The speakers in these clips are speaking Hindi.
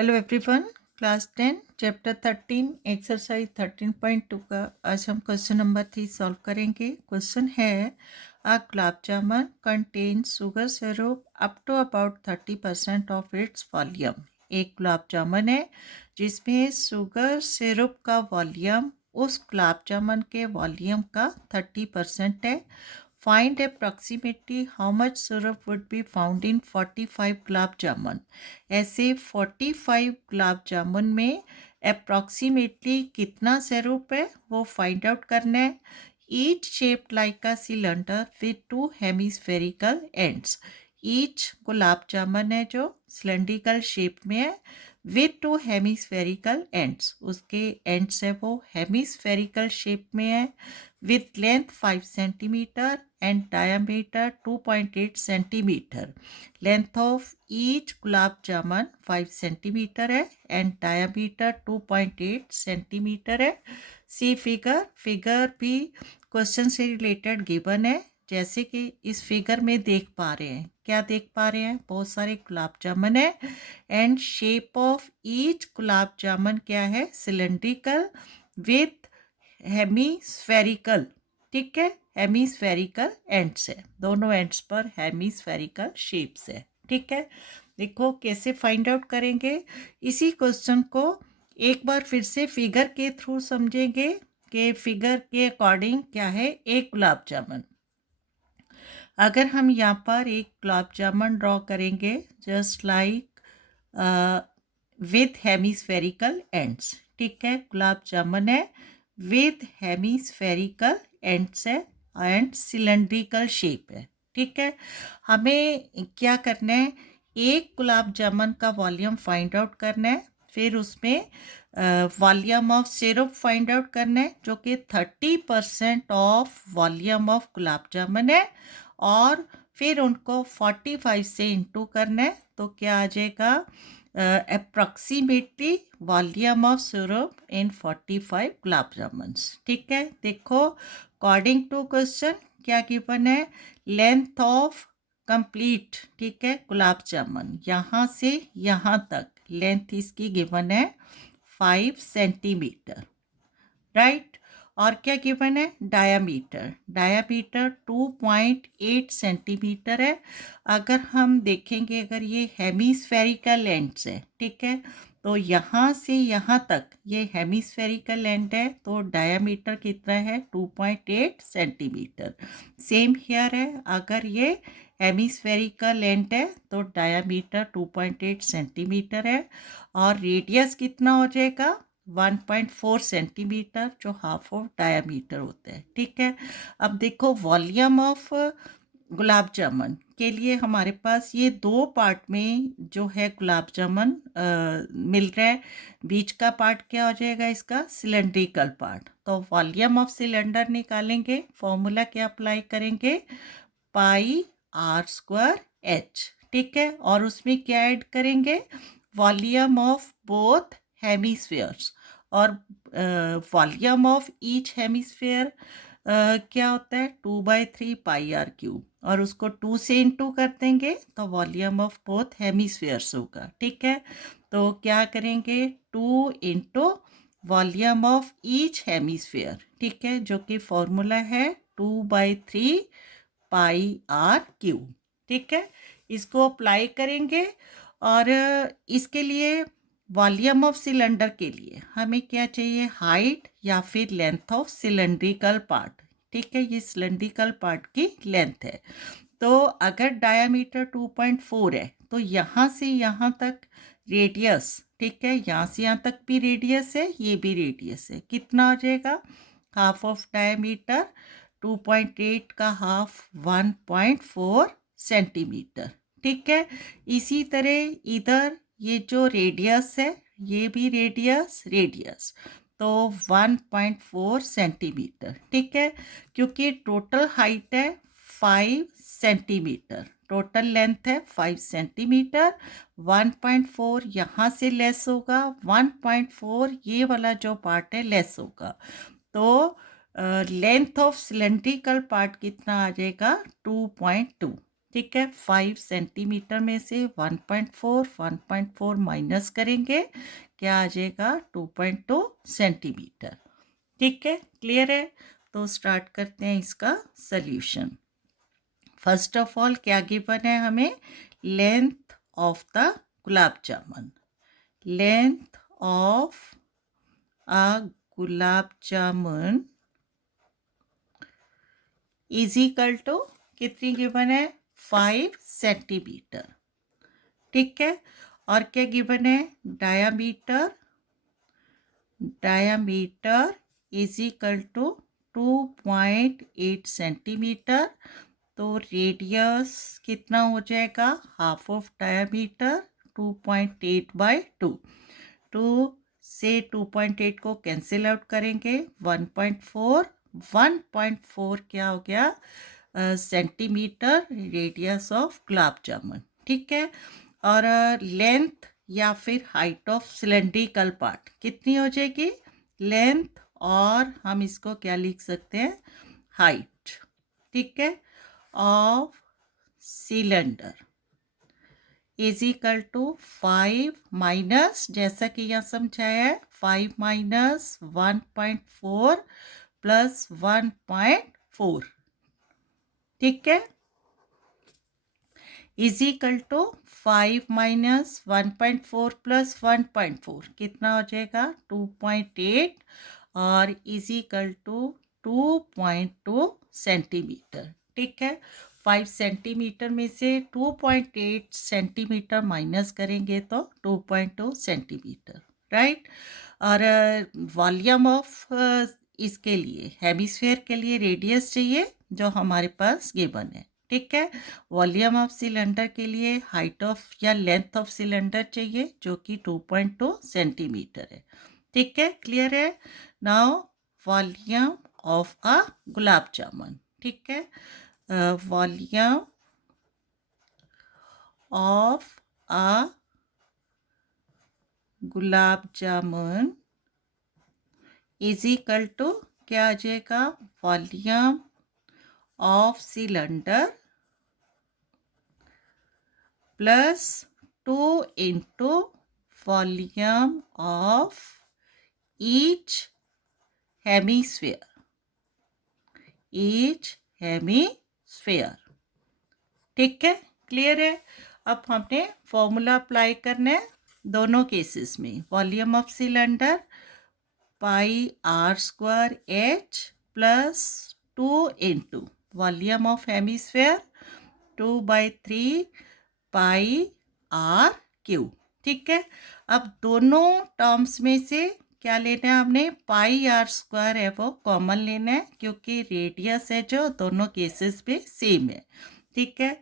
Hello everyone, class 10 chapter 13 exercise 13.2 का आज हम क्वेश्चन नंबर 3 सॉल्व करेंगे। क्वेश्चन है a gulab jamun contain sugar syrup up to about 30% of its volume. एक गुलाब जामुन है जिसमें शुगर सिरप का वॉल्यूम उस गुलाब जामुन के वॉल्यूम का 30% है। Find approximately how much syrup would be found in 45 gulab jamun. ऐसे 45 गुलाब जामुन में अप्रॉक्सीमेटली कितना सिरप है वो फाइंड आउट करना है। Each shaped like a cylinder with two hemispherical ends. Each gulab jamun है जो सिलेंड्रिकल शेप में है विद टू हेमिस्फेरिकल एंड्स, उसके एंड्स है वो हेमिस्फेरिकल शेप में है with length 5 centimeter and diameter 2.8 centimeter. Length of each gulab jamun 5 centimeter है and diameter 2.8 centimeter है। सी फिगर भी क्वेश्चन से रिलेटेड गिवन है, जैसे कि इस फिगर में देख पा रहे हैं। क्या देख पा रहे हैं? बहुत सारे गुलाब जामुन है and shape of each gulab जामुन क्या है? Cylindrical with hemispherical. ठीक है, हेमीस्फेरिकल एंड्स है, दोनों एंड्स पर हेमीस्फेरिकल शेप्स है। ठीक है, देखो कैसे फाइंड आउट करेंगे। इसी क्वेश्चन को एक बार फिर से फिगर के थ्रू समझेंगे कि फिगर के अकॉर्डिंग क्या है एक गुलाब जामुन। अगर हम यहाँ पर एक गुलाब जामुन ड्रॉ करेंगे just like with hemispherical ends. ठीक है, गुलाब जामुन है विथ हेमीस्फेरिकल एंड्स है एंड सिलेंड्रिकल शेप है। ठीक है, हमें क्या करना है, एक गुलाब जामुन का वॉल्यूम फाइंड आउट करना है, फिर उसमें volume of syrup find out करना है जो कि 30% ऑफ वॉल्यूम ऑफ गुलाब जामुन है, और फिर उनको 45 से इंटू करना है तो क्या आ जाएगा अप्रॉक्सीमेटली वॉल्यूम ऑफ सिरप इन 45 गुलाब जामुन। ठीक है, देखो अकॉर्डिंग टू क्वेश्चन क्या गिवन है, लेंथ ऑफ कंप्लीट, ठीक है, गुलाब जामुन यहाँ से यहाँ तक लेंथ इसकी गिवन है 5 सेंटीमीटर, राइट। और क्या गिवन है, डायामीटर 2.8 सेंटीमीटर है। अगर हम देखेंगे, अगर ये हेमीस्फेरिकल एंड्स है, ठीक है, तो यहाँ से यहाँ तक ये हेमीस्फेरिकल एंड है तो डायामीटर कितना है 2.8 सेंटीमीटर। सेम हियर है, अगर ये हेमीस्फेरिकल एंड है तो डायामीटर 2.8 सेंटीमीटर है, और रेडियस कितना हो जाएगा 1.4 सेंटीमीटर, जो हाफ ऑफ डायामीटर होता है। ठीक है, अब देखो वॉल्यूम ऑफ गुलाब जामुन के लिए हमारे पास ये दो पार्ट में जो है गुलाब जामुन मिल रहा है। बीच का पार्ट क्या हो जाएगा इसका, सिलेंड्रिकल पार्ट। तो वॉल्यूम ऑफ सिलेंडर निकालेंगे, फॉर्मूला क्या अप्लाई करेंगे, पाई आर स्क्वायर एच। ठीक है, और उसमें क्या ऐड करेंगे, वॉल्यूम ऑफ बोथ हेमीस्फेयर्स, और वॉल्यूम ऑफ ईच हेमीस्फेयर क्या होता है 2/3 पाई आर क्यूब, और उसको 2 से इंटू कर देंगे तो वॉल्यूम ऑफ बोथ हेमीस्फेयर्स होगा। ठीक है, तो क्या करेंगे 2 into volume of each hemisphere, ठीक है, जो कि फॉर्मूला है 2/3 पाई आर क्यूब। ठीक है, इसको अप्लाई करेंगे, और इसके लिए वॉल्यूम ऑफ सिलेंडर के लिए हमें क्या चाहिए, हाइट या फिर लेंथ ऑफ सिलेंड्रिकल पार्ट। ठीक है, ये सिलेंड्रिकल पार्ट की लेंथ है। तो अगर डायामीटर 2.4 है तो यहाँ से यहाँ तक रेडियस, ठीक है, यहाँ से यहाँ तक भी रेडियस है, ये भी रेडियस है, कितना हो जाएगा, हाफ ऑफ डायामीटर 2.8 का हाफ 1.4 सेंटीमीटर। ठीक है, इसी तरह इधर ये जो रेडियस है ये भी रेडियस तो 1.4 सेंटीमीटर। ठीक है, क्योंकि टोटल हाइट है 5 सेंटीमीटर, टोटल लेंथ है 5 सेंटीमीटर, 1.4 यहाँ से लेस होगा, 1.4 ये वाला जो पार्ट है लेस होगा, तो लेंथ ऑफ सिलेंड्रिकल पार्ट कितना आ जाएगा 2.2। ठीक है। 5 सेंटीमीटर में से 1.4 माइनस करेंगे, क्या आ जाएगा 2.2 सेंटीमीटर। ठीक है, क्लियर है। तो स्टार्ट करते हैं इसका सल्यूशन। फर्स्ट ऑफ ऑल क्या गिवन है हमें, length of the gulab jamun. Length of a gulab jamun is equal to कितनी गिवन है, 5 सेंटीमीटर। ठीक है, और क्या गिवन है, diameter. Diameter is equal to 2.8 centimetre. तो रेडियस कितना हो जाएगा, हाफ ऑफ डायामीटर 2.8/2। 2 से 2.8 को कैंसिल आउट करेंगे, 1.4। 1.4 क्या हो गया, सेंटीमीटर रेडियस ऑफ गुलाब जामुन। ठीक है, और लेंथ या फिर हाइट ऑफ सिलेंड्रिकल पार्ट कितनी हो जाएगी, लेंथ और हम इसको क्या लिख सकते हैं, हाइट। ठीक है, of cylinder is equal to 5 minus, जैसा कि यहाँ समझाया है, 5 माइनस 1.4 प्लस 1.4। ठीक है, is equal to 5 minus 1.4 plus 1.4 कितना हो जाएगा, 2.8, और इज इक्वल टू 2.2 सेंटीमीटर। ठीक है, 5 सेंटीमीटर में से 2.8 सेंटीमीटर माइनस करेंगे तो 2.2 सेंटीमीटर, राइट। और वॉल्यूम ऑफ इसके लिए हेमिस्फेयर के लिए रेडियस चाहिए जो हमारे पास गिवन है। ठीक है, वॉल्यूम ऑफ सिलेंडर के लिए हाइट ऑफ या लेंथ ऑफ सिलेंडर चाहिए जो कि 2.2 सेंटीमीटर है। ठीक है, क्लियर है। Now volume of a gulab jamun. ठीक है, volume of a gulab jamun is equal to क्या आ जाएगा, volume of cylinder plus 2 into volume of each hemisphere. Each hemisphere. ठीक है, क्लियर है। अब हमने फॉर्मूला अप्लाई करना है दोनों केसेस में। Volume of cylinder πr² h plus 2 into volume of hemisphere 2/3 πr²। ठीक है, अब दोनों टर्म्स में से क्या लेना है हमने, πr² है वो कॉमन लेना है क्योंकि रेडियस है जो दोनों केसेस पे सेम है। ठीक है,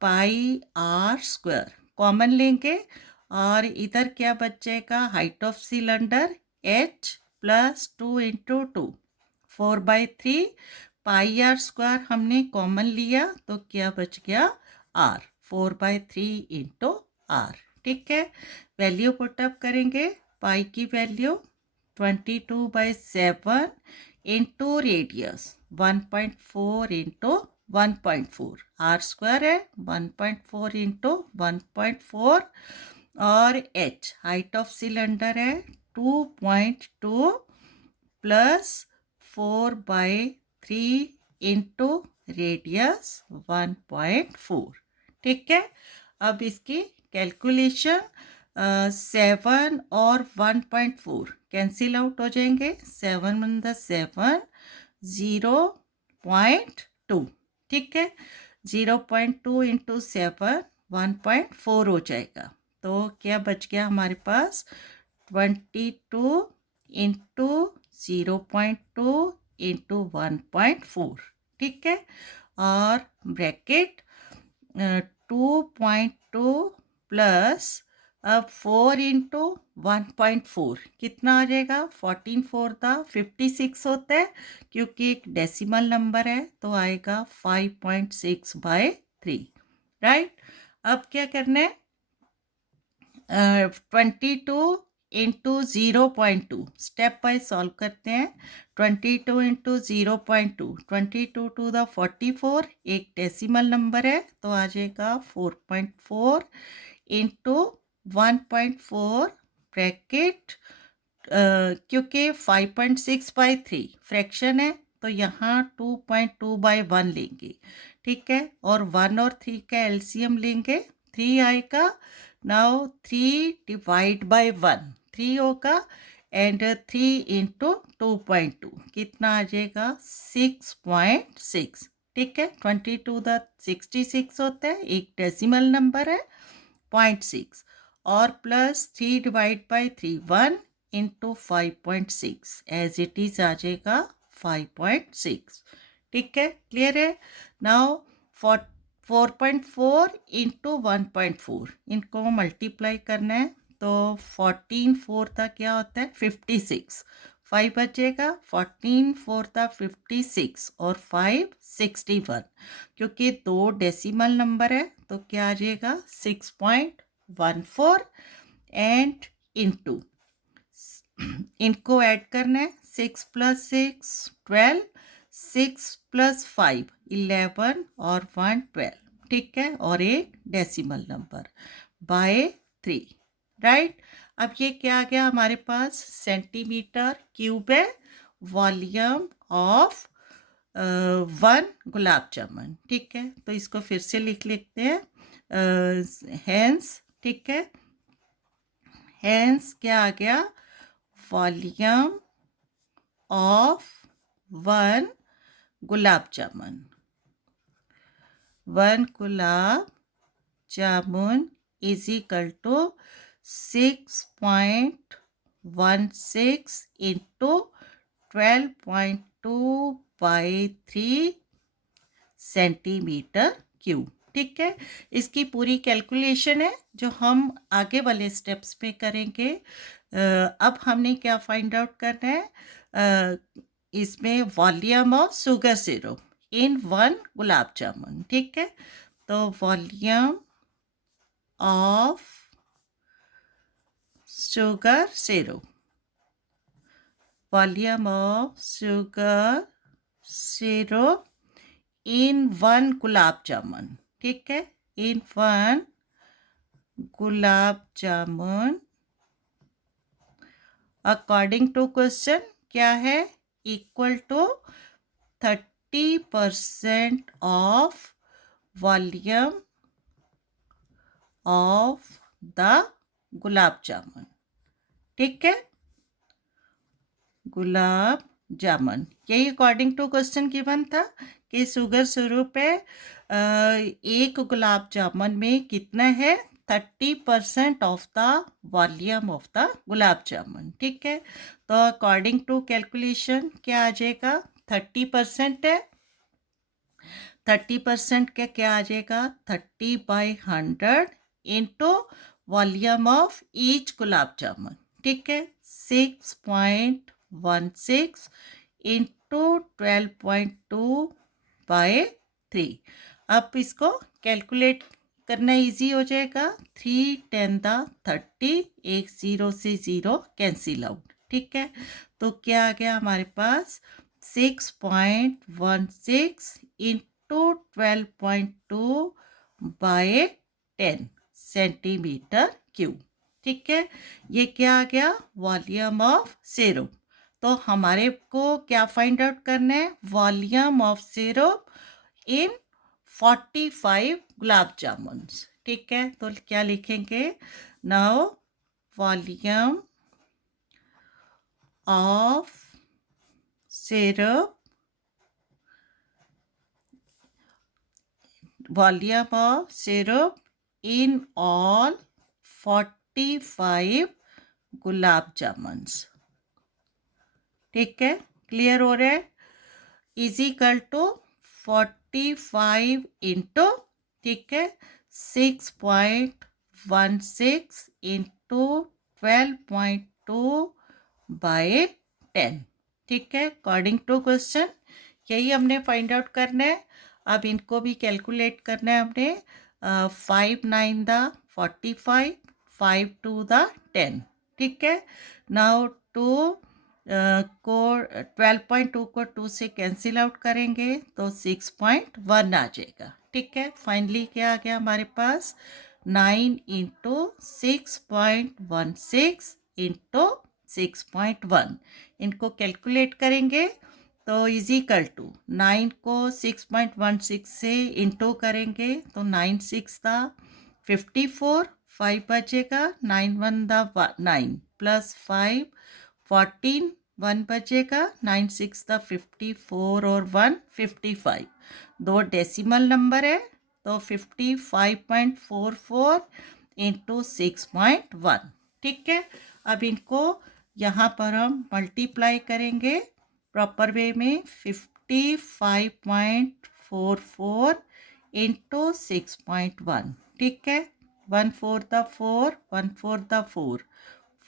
πr² कॉमन लेंगे और इधर क्या बच जाएगा, height of cylinder h plus 2 into 2 4/3 πr² हमने कॉमन लिया तो क्या बच गया, r 4/3 इंटू r। ठीक है, वैल्यू पुटअप करेंगे, पाई की value 22/7 into radius 1.4 into 1.4, r² है 1.4 इंटू 1.4, और h हाइट ऑफ सिलेंडर है 2.2 प्लस 4/3 इंटू रेडियस 1.4। ठीक है, अब इसकी कैलकुलेशन 7 और 1.4 कैंसिल आउट हो जाएंगे, 7 × 7 0.2। ठीक है, 0.2 इंटू 7 1.4 हो जाएगा, तो क्या बच गया हमारे पास, 22 इंटू 0.2 इंटू 1.4। ठीक है, और ब्रैकेट 2.2 प्लस अब 4 इंटू 1.4 कितना आ जाएगा, 14 4 था 56 होता है क्योंकि एक डेसिमल नंबर है तो आएगा 5.6/3, राइट। अब क्या करना है, 22 इंटू 0.2, स्टेप बाय सॉल्व करते हैं। 22 इंटू 0.2, 22 टू द 44, एक डेसिमल नंबर है तो आ जाएगा 4.4 इंटू 1.4 ब्रैकेट, क्योंकि 5.6/3 फ्रैक्शन है तो यहाँ 2.2/1 लेंगे, ठीक है। और 1 और 3 का एलसीएम लेंगे, 3 आएगा। नाउ 3 डिवाइड बाय 1, 3 होगा एंड 3 इंटू 2.2 कितना आ जाएगा 6.6, ठीक है। 22 द 66 होता है, एक डेसिमल नंबर है 0.6 और plus 3 divide by 3 1 into 5.6 as it is आ जाएगा 5.6, ठीक है। क्लियर है। नाउ 4.4 इंटू 1.4 इनको मल्टीप्लाई करना है तो 14 4 था क्या होता है 56, 5 बचेगा, 14 4 था 56 और 5 61, क्योंकि 2 डेसिमल नंबर है तो क्या आ जाएगा 6.14 एंड इनटू इनको ऐड करना है 6 + 6 12, 6 + 5 11 और 1 12, ठीक है। और एक डेसिमल नंबर बाय 3, राइट। अब ये क्या आ गया हमारे पास सेंटीमीटर क्यूब है वॉल्यूम ऑफ 1 गुलाब जामुन, ठीक है। तो इसको फिर से लिख लेते हैं, हैंस, ठीक है। हैंस क्या आ गया volume of 1 gulab jamun, 1 gulab jamun is equal to 6.16 into 12.2/3 centimetre cube, ठीक है। इसकी पूरी कैलकुलेशन है जो हम आगे वाले स्टेप्स पे करेंगे। अब हमने क्या फाइंड आउट करना है, इसमें volume of sugar syrup in 1 gulab jamun, ठीक है। तो volume of sugar syrup, volume of sugar syrup in 1 gulab jamun, ठीक है। In 1 gulab jamun according to question क्या है, equal to 30% of volume of the gulab jamun, ठीक है। गुलाब जामुन यही अकॉर्डिंग टू क्वेश्चन गिवन था कि शुगर सिरप है, एक गुलाब जामुन में कितना है 30% of the volume of the gulab jamun, ठीक है। तो अकॉर्डिंग टू कैलकुलेशन क्या आ जाएगा 30% है, 30% का क्या आ जाएगा 30/100 into volume of each gulab jamun, ठीक है। 6.16 इंटू 12.2/3। अब इसको कैलकुलेट करना इजी हो जाएगा, 3 10 द 30, एक 0 से 0 कैंसिल आउट, ठीक है। तो क्या आ गया हमारे पास 6.16 इंटू 12.2/10 सेंटीमीटर क्यूब, ठीक है। ये क्या आ गया वॉल्यूम ऑफ सिरप। तो हमारे को क्या फाइंड आउट करना है वॉल्यूम ऑफ सिरप इन 45 गुलाब जामुन, ठीक है। तो क्या लिखेंगे now volume of syrup, volume of syrup in all 45 गुलाब जामुन, ठीक है। क्लियर हो रहा है, इज इक्वल टू 45 इंटू, ठीक है, 6.16 इंटू 12.2/10, ठीक है। अकॉर्डिंग टू क्वेश्चन यही हमने फाइंड आउट करना है। अब इनको भी कैलकुलेट करना है हमने, 5 9 द 45, 5 2 द 10, ठीक है। नाउ टू को 12.2 को 2 से कैंसिल आउट करेंगे तो 6.1 आ जाएगा। ठीक है, फाइनली क्या आ गया हमारे पास 9 इंटू 6.16 इंटू 6.1। इनको कैलकुलेट करेंगे तो इज इक्वल टू 9 को 6.16 से इंटू करेंगे तो 9 6 था 54, 5 बचेगा, 9 1 दा 9 प्लस 5 14, 1 बचेगा, 9 6 दा 54 और 1 55। दो डेसिमल नंबर है तो 55.44 इंटू 6.1। ठीक है, अब इनको यहाँ पर हम मल्टीप्लाई करेंगे प्रॉपर वे में 55.44 इंटू 6.1। ठीक है, 1 4 the 4, 1 4 the 4,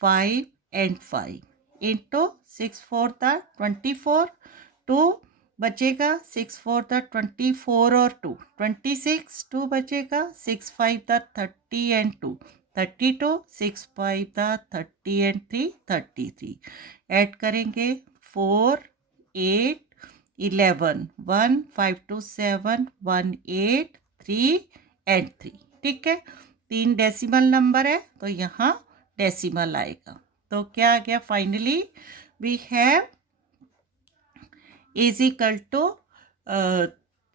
5 and 5 into 6 4 the 24, 2 बचेगा, 6 4 द 24 और 2 26, 2 बचेगा, 6 5 the 30 and 2 32, 6 5 the 30 and 3 33। Add करेंगे 4 8 11 1 5 2 7 1 8 3 and 3। ठीक है, 3 डेसिमल नंबर है तो यहाँ डेसिमल आएगा। तो क्या आ गया finally we have is equal to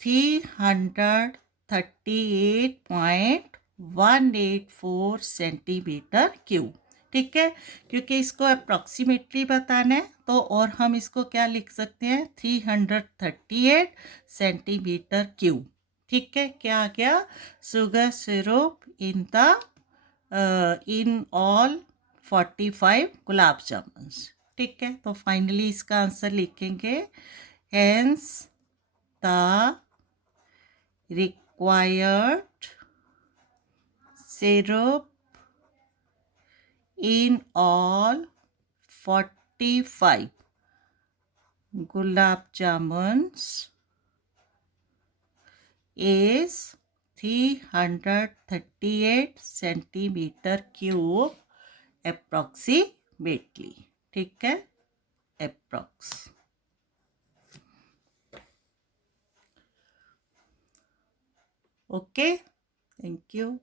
338.184 centimetre cube. ठीक है, क्योंकि इसको अप्रॉक्सीमेटली बताना है तो और हम इसको क्या लिख सकते हैं 338 सेंटीमीटर क्यूब। ठीक है, क्या आ गया sugar syrup in the in all 45 गुलाब जामुन्स। ठीक है, तो फाइनली इसका आंसर लिखेंगे hence the required syrup in all 45 gulab jamuns is 338 centimeter cube approximately। ठीक है, approx। Okay, thank you.